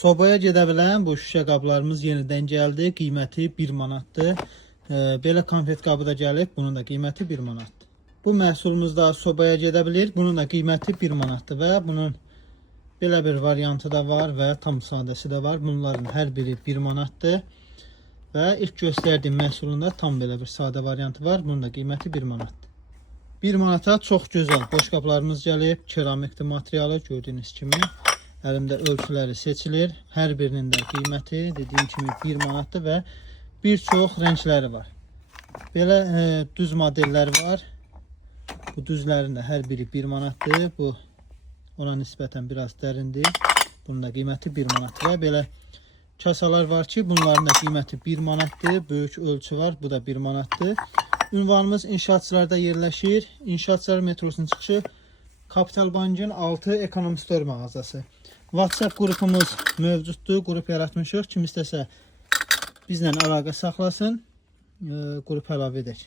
Sobaya gedə bilən bu şüşə qablarımız yenidən gəldi. Qiyməti 1 manatdır. Belə konfet qabı da gəlib. Bunun da qiyməti 1 manatdır. Bu məhsulumuz da sobaya gedə bilir. Bunun da qiyməti 1 manatdır və bunun belə bir variantı da var və tam sadəsi də var. Bunların hər biri 1 manatdır. Və ilk göstərdiyim məhsulunda tam belə bir sadə variantı var. Bunun da qiyməti 1 manatdır. 1 manata çox gözəl boşqablarımız gəlib. Keramikli materialı gördüyünüz kimi. Əlimdə ölçüləri seçilir. Hər birinin də qiyməti dediyim kimi 1 manatdır və bir çox rəngləri var. Belə düz modellər var. Bu düzlərin də hər biri 1 manatdır. Bu ona nisbətən biraz dərindir. Bunun da qiyməti 1 manatdır. Və belə kasalar var ki, bunların da qiyməti 1 manatdır. Böyük ölçü var. Bu da 1 manatdır. Ünvanımız İnşaatçılarda yerləşir. İnşaatçılar metrosunun çıxışı Kapital Bankın 6 Ekonomi Store mağazası. WhatsApp qrupumuz mövcuddur. Qrup yaratmışıq. Kim istəsə bizlə əlaqə saxlasın. Qrup əlavə edək.